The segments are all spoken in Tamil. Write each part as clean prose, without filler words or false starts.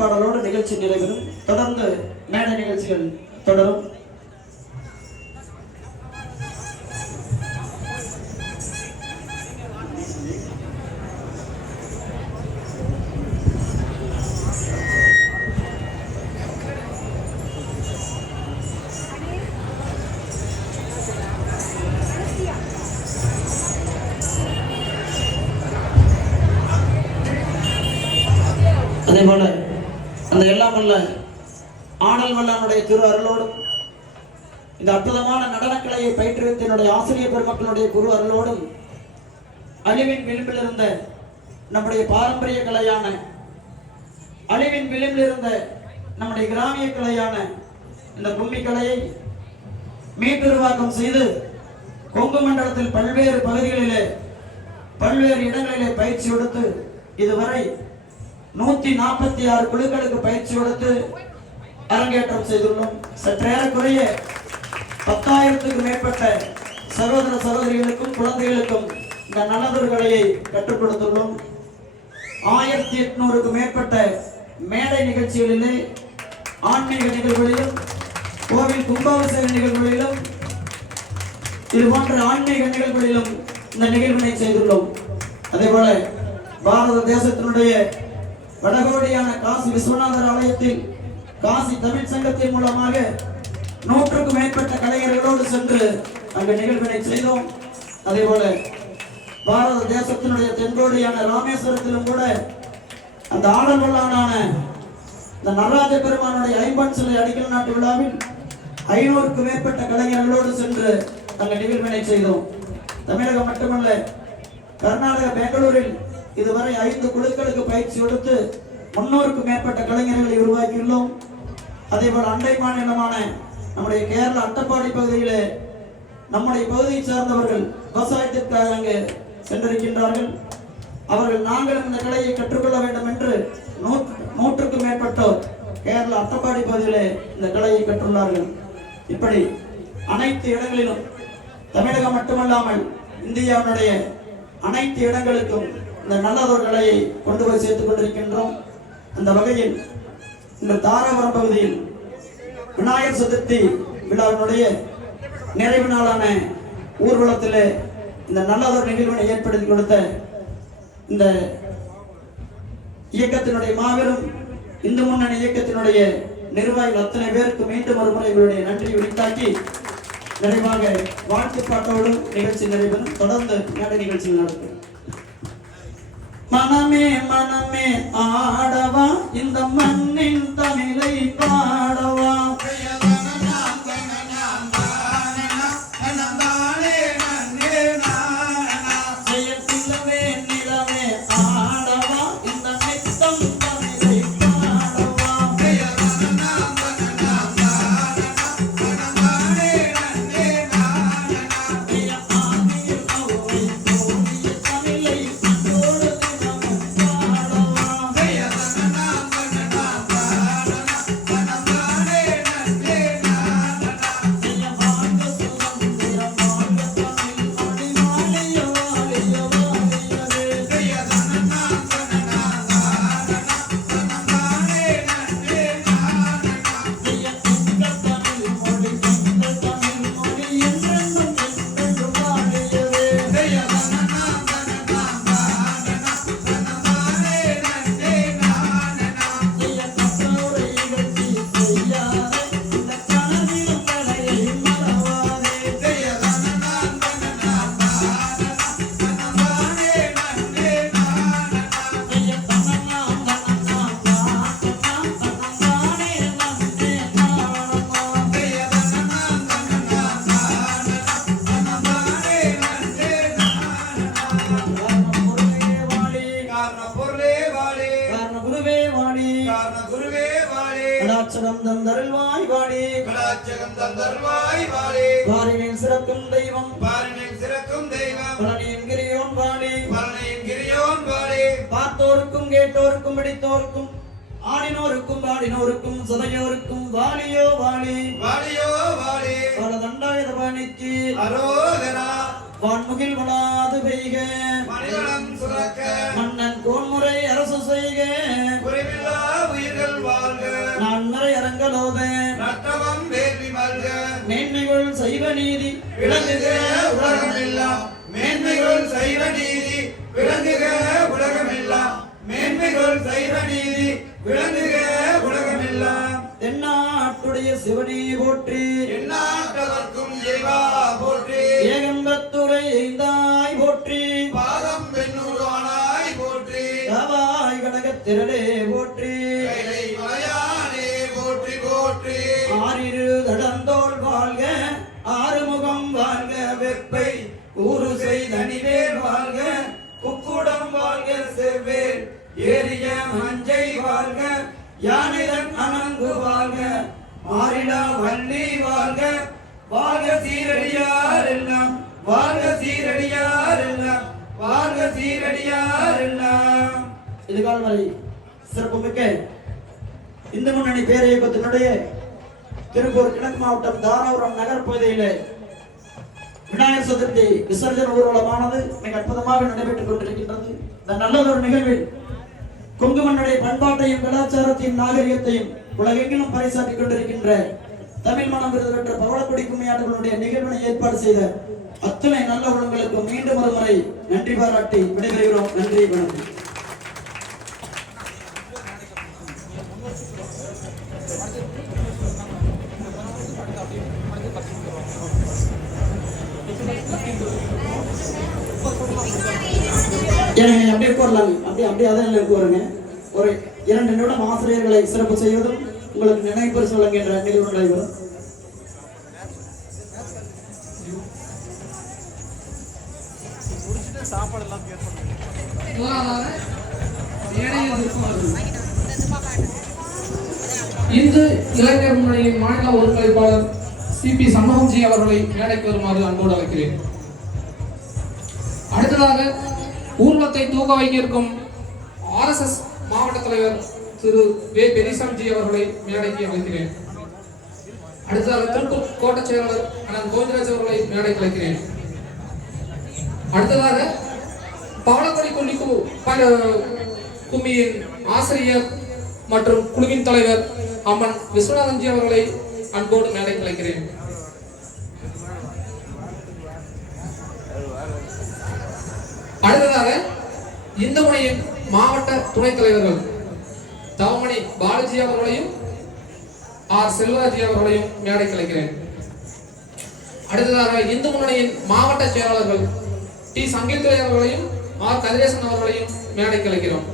பாடலோடு நிகழ்ச்சி நிறைவேறும். தொடர்ந்து மேடை நிகழ்ச்சிகள் தொடரும். அதே போல அந்த எல்லாம் வல்ல ஆடல் வல்லானுடைய திரு அருளோடும் இந்த அற்புதமான நடனக்கலையை பயிற்றுவித்த என்னுடைய ஆசிரியர் பெருமக்களுடைய குரு அருளோடும் அழிவின் விளிம்பில் இருந்த நம்முடைய பாரம்பரிய கலையான அழிவின் விளிம்பில் இருந்த நம்முடைய கிராமிய கலையான இந்த கும்மி கலையை மீட்டுருவாக்கம் செய்து கொங்கு மண்டலத்தில் பல்வேறு பகுதிகளிலே பல்வேறு இடங்களிலே பயிற்சி கொடுத்து இதுவரை 146 குழுக்களுக்கு பயிற்சி கொடுத்து அரங்கேற்றம் செய்துள்ளோம். சற்றேறக்குறைய 10,000க்கும் மேற்பட்ட சகோதர சகோதரிகளுக்கும் குழந்தைகளுக்கும் இந்த நல்லதொரு கலையை கற்றுக் கொடுத்துள்ளோம். 1800க்கும் மேற்பட்ட மேடை நிகழ்ச்சிகளிலே ஆன்மீக நிகழ்வுகளிலும் கோவில் கும்பாபிஷேக நிகழ்வுகளிலும் இது போன்ற ஆன்மீக நிகழ்வுகளிலும் இந்த நிகழ்வினை செய்துள்ளோம். அதே போல பாரத தேசத்தினுடைய வடகோடியான காசி விஸ்வநாதர் ஆலயத்தில் காசி தமிழ் சங்கத்தின் மூலமாக 100க்கும் மேற்பட்ட கலைஞர்களோடு சென்று அங்கு நிகழ்வினை செய்தோம். அதே போல பாரத தேசத்தினுடைய தென்கோடியான ராமேஸ்வரத்திலும் கூட அந்த ஆடல் வல்லானான இந்த நடராஜ பெருமானுடைய ஐம்பன் சிலை அடிக்கல் நாட்டு விழாவில் 500க்கும் மேற்பட்ட கலைஞர்களோடு சென்று அங்கு நிகழ்வினை செய்தோம். தமிழகம் மட்டுமல்ல, கர்நாடக பெங்களூரில் இதுவரை 5 குழுக்களுக்கு பயிற்சி கொடுத்து 300க்கும் மேற்பட்ட கலைஞர்களை உருவாக்கியுள்ளோம். அதே போல அண்டை மாநிலமான நம்முடைய கேரள அட்டப்பாடி பகுதியிலே நம்முடைய பகுதியை சார்ந்தவர்கள் விவசாயத்திற்காக அங்கு சென்றிருக்கின்றார்கள். அவர்கள் நாங்களும் இந்த கலையை கற்றுக்கொள்ள வேண்டும் என்று 100க்கும் மேற்பட்டோர் கேரள அட்டப்பாடி பகுதியிலே இந்த கலையை கற்றுள்ளார்கள். இப்படி அனைத்து இடங்களிலும் தமிழகம் மட்டுமல்லாமல் இந்தியாவுடைய அனைத்து இடங்களுக்கும் இந்த நல்லதொரு கலையை கொண்டு போய் சேர்த்துக் கொண்டிருக்கின்றோம். அந்த வகையில் இந்த தாராபுரம் பகுதியில் விநாயகர் சதுர்த்தி விழாவினுடைய நிறைவு நாளான ஊர்வலத்திலே இந்த நல்லதொரு நிகழ்வினை ஏற்படுத்தி கொடுத்த இந்த இயக்கத்தினுடைய மாபெரும் இந்து முன்னணி இயக்கத்தினுடைய நிர்வாகிகள் அத்தனை பேருக்கு மீண்டும் ஒரு முறை இவருடைய நன்றி உரித்தாக்கி நிறைவாக வாழ்த்து பாட்டோடு நிகழ்ச்சி நிறைவேறும். தொடர்ந்து மேடை நிகழ்ச்சிகள் நடக்கும். மனமே மனமே ஆடவா இந்த மண்ணின் தமிழை பாடவா கலாச்சகம் தந்தருள்வாய் வாழி கலாச்சகம் தந்தருள்வாய் வாழி பாரினில் சிறக்கும் தெய்வம் பழனியின் கிரியோன் வாழி பார்த்தோருக்கும் கேட்டோருக்கும் பிடித்தோருக்கும் ஆடினோருக்கும் பாடினோருக்கும் சதையோருக்கும் வாழியோ வாழி பல தண்டாயுத பாணிக்கு அரோகரா வான்முகில் வளாது பெய்க மணிவளம் சுரக்க மன்னன் கோன்முறை அரசு செய்க குறைவில்லா உயிர்கள் சைவ நீதி விளங்குக உலகமெல்லாம் மேன்மைகள் சைவ நீதி விளங்குக உலகமெல்லாம் மேன்மைகள் சைவ நீதி விளங்குக உலகமெல்லாம் தென்னாட்டுடைய சிவனே போற்றி எந்நாட்டவர்க்கும் இறைவா போற்றி ஏகம்பத்துரை எய்தாய் போற்றி பாதம் பெண்ணூரானாய் போற்றி தவாய் கனகத் திரளே போற்றி கைலை மலையானே போற்றி போற்றி ஆறிரு தடந்தோள் வாழ்க ஆறுமுகம் வாழ்க வெப்பை கூறு செய்தனிவேல் வாழ்க குக்குடம் வாழ்க செவ்வேல் ஏரிய மஞ்சை வாழ்க யானைதன் அணங்கு வாழ்க மாறிடா வள்ளி வாழ்க வாழ்க சீரடியார் எல்லாம் வாழ்க சீரடியார் எல்லாம் வாழ்க சீரடியார் எல்லாம். இதுகால் வரை சிறப்புமிக்க இந்து முன்னணி பேரியக்கத்தினுடைய திருப்பூர் கிழக்கு மாவட்டம் தாராபுரம் நகர் பகுதியிலே விநாயகர் சதுர்த்தி விசர்ஜன ஊர்வலமானது மிக அற்புதமாக நடைபெற்றுக் கொண்டிருக்கின்றது. இந்த நல்லதொரு நிகழ்வில் கொங்கு மண்ணுடைய பண்பாட்டையும் கலாச்சாரத்தையும் நாகரிகத்தையும் உலகெங்கிலும் பறைசாற்றிக் கொண்டிருக்கின்ற தமிழ் மனம் விருது பெற்ற பவளக்குடி கும்மியாட்டங்களுடைய நிகழ்வினை ஏற்பாடு செய்த அத்தனை நல்ல உள்ளங்களுக்கு மீண்டும் ஒரு முறை நன்றி பாராட்டி விடைபெறுகிறோம். நன்றி, வணக்கம். எனக்கு அப்படியே கூறலாம், அப்படியே அதான் கூறுங்க. ஒரு 2 நிமிடம் ஆசிரியர்களை சிறப்பு செய்வதும் உங்களுக்கு நினைவு பரிசு வழங்குகின்ற நிகழ்வு நடைபெறும். இந்து இளைஞர் முன்னணியின் மாநில ஒருங்கிணைப்பாளர் CP சண்முகம்ஜி அவர்களை மேடைக்கு வருமாறு அன்போடு அழைக்கிறேன். அடுத்ததாக ஊர்வலத்தை தூக்க வைக்க இருக்கும் RSS மாவட்ட தலைவர் திரு வே பெரிசாம்ஜி அவர்களை மேடைக்கு அழைக்கிறேன். அடுத்ததாக திருப்பூர் கோட்ட செயலாளர் அண்ணன் கோவிந்தராஜ் அவர்களை மேடைக்கு அழைக்கிறேன். அடுத்ததாக பவளக்குடி கும்மியின் ஆசிரியர் மற்றும் குழுவின் தலைவர் அம்மன் விஸ்வநாதன்ஜி அவர்களை அன்போடு மேடைக்கு அழைக்கிறேன். அடுத்ததாக இந்த முனையின் மாவட்ட துணைத் தலைவர்கள் தவமணி பாலாஜி அவர்களையும் ஆர் செல்வராஜி அவர்களையும் மேடைக்கு அழைக்கிறேன். அடுத்ததாக இந்து முன்னணியின் மாவட்ட செயலாளர்கள் டி சங்கீத்துறை அவர்களையும் ஆர் கதிரேசன் அவர்களையும் மேடைக்கு அழைக்கிறோம்.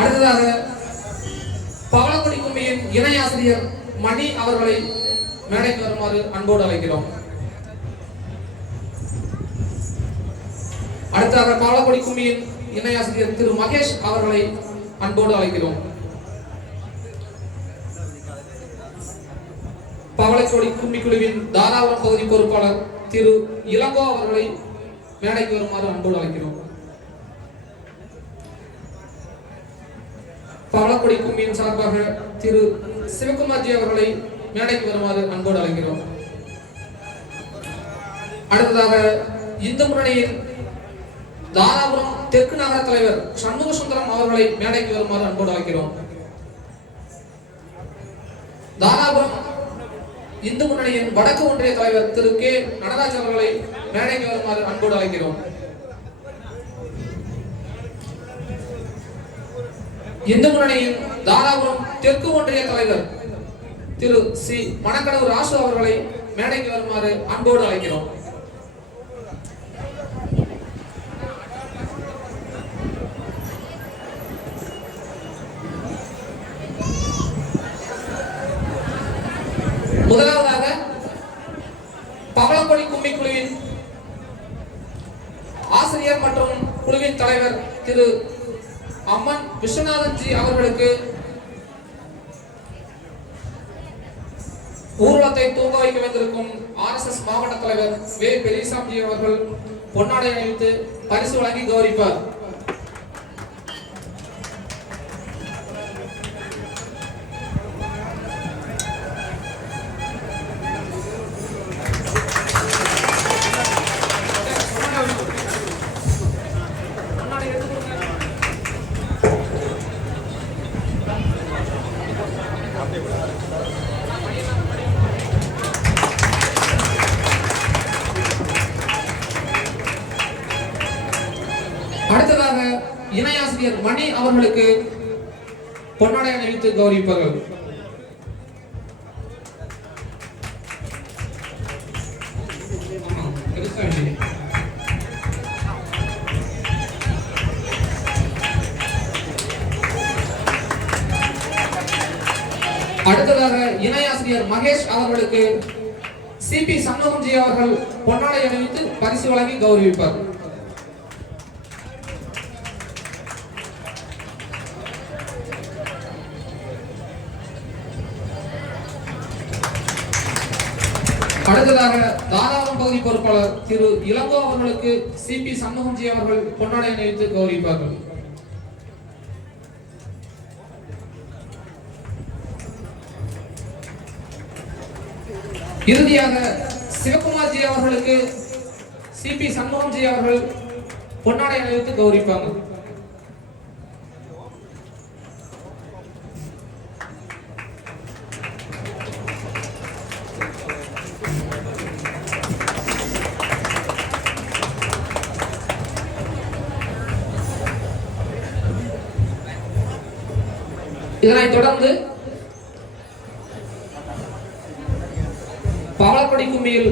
அடுத்ததாக பவளக்குடி கும்மியின் இணை ஆசிரியர் மணி அவர்களை மேடைக்கு வருமாறு அன்போடு அழைக்கிறோம். அடுத்ததாக பவளக்குடி கும்மியின் இணை ஆசிரியர் திரு மகேஷ் அவர்களை அன்போடு அழைக்கிறோம். பவளக்குடி கும்மி குழுவின் தாராபுரம் பகுதி பொறுப்பாளர் திரு இளங்கோ அவர்களை மேடைக்கு வருமாறு அன்போடு அழைக்கிறோம். பவளக்குடி கும்மியின் சார்பாக திரு சிவகுமார்ஜி அவர்களை மேடைக்கு வருமாறு அன்போடு அழைக்கிறோம். அடுத்ததாக இந்து முன்னணியின் தாராபுரம் தெற்கு நகர தலைவர் சண்முக சுந்தரம் அவர்களை மேடைக்கு வருமாறு அன்போடு அழைக்கிறோம். தாராபுரம் இந்து முன்னணியின் வடக்கு ஒன்றிய தலைவர் திரு கே நடராஜ் அவர்களை மேடைக்கு வருமாறு அன்போடு அழைக்கிறோம். இந்து முன்னணியின் தாராபுரம் தெற்கு ஒன்றிய தலைவர் திரு சி மணக்கடவு ராசு அவர்களை மேடைக்கு வருமாறு அன்போடு அழைக்கிறோம். முதலாவதாக பவளக்குடி கும்மி குழுவின் ஆசிரியர் மற்றும் குழுவின் தலைவர் திரு அம்மன் விஸ்வநாதன்ஜி அவர்களுக்கு ஊர்வலத்தை தூங்க வைக்க வந்திருக்கும் RSS மாவட்ட தலைவர் வே பெரிசாம்ஜி அவர்கள் பொன்னாடை அணிவித்து பரிசு வழங்கி கௌரவிப்பார். அடுத்ததாக இணை ஆசிரியர் மணி அவர்களுக்கு பொன்னாடை அணிவித்து கௌரவிப்பார்கள். அடுத்ததாக இணை ஆசிரியர் மகேஷ் அவர்களுக்கு சிபி சண்முகம்ஜி அவர்கள் பொன்னாடை அணிவித்து பரிசு வழங்கி கௌரவிப்பார். அடுத்ததாக தாராபுரம் பகுதி பொறுப்பாளர் திரு இளங்கோ அவர்களுக்கு சிபி சண்முகம்ஜி அவர்கள் பொன்னாடை அணிவித்து கௌரவிப்பார்கள். இறுதியாக சிவகுமார்ஜி அவர்களுக்கு சிபி சண்முகம்ஜி அவர்கள் பொன்னாடை அணிவித்து கௌரவிப்பாங்க. இதனைத் தொடர்ந்து பவளக்கொடி கும்மியில்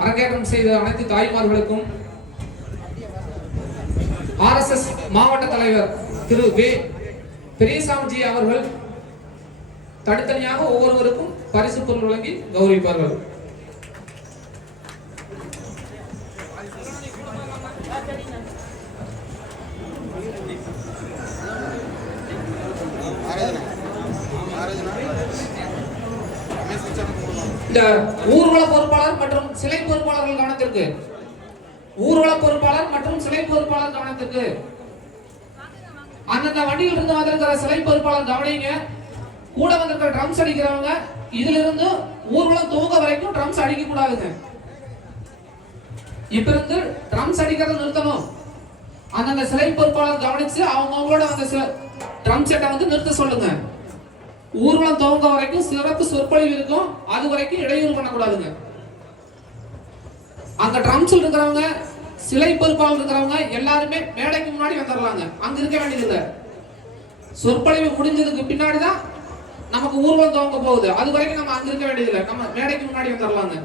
அரங்கேற்றம் செய்த அனைத்து தாய்மார்களுக்கும் RSS மாவட்ட தலைவர் திரு வே பெரியசாமிஜி அவர்கள் தனித்தனியாக ஒவ்வொருவருக்கும் பரிசு பொருள் வழங்கி கௌரவிப்பார்கள். இந்த ஊர்வல பொறுப்பாளர் மற்றும் சிலை பொறுப்பாளர்கள் கவனத்திற்கு, ஊர்வல பொறுப்பாளர் மற்றும் சிலை பொறுப்பாளர் கவனத்திற்கு. அந்தந்த வண்டியில் இருந்து வந்திருக்கிற சிலை பொறுப்பாளர் கவனிங்க. கூட வந்திருக்கிற ட்ரம்ஸ் அடிக்கிறவங்க இதுல இருந்து ஊர்வலம் துவங்க வரைக்கும் ட்ரம்ஸ் அடிக்க கூடாதுங்க. இப்ப இருந்து ட்ரம்ஸ் அடிக்கிறத நிறுத்தணும். அந்தந்த சிலை பொறுப்பாளர் கவனிச்சு அவங்களோட அந்த ட்ரம் செட்டை வந்து நிறுத்த சொல்லுங்க. ஊர்வலம் துவங்க வரைக்கும் சிறப்பு சொற்பொழிவு இருக்கும். அது வரைக்கும் இடையூறு பண்ணக்கூடாதுங்க. அந்த ட்ரம்ஸ்ல இருக்கிறவங்க சிலை பொறுப்பாளர் இருக்கிறவங்க எல்லாருமே மேடைக்கு முன்னாடி வந்துடலாங்க. அங்க இருக்க வேண்டியதில்லை. சொற்பொழிவு முடிஞ்சதுக்கு பின்னாடிதான் நமக்கு ஊர்வலம் துவங்க போகுது. அது வரைக்கும் நம்ம அங்க இருக்க வேண்டியதில்லை. நம்ம மேடைக்கு முன்னாடி வந்துடலாங்க.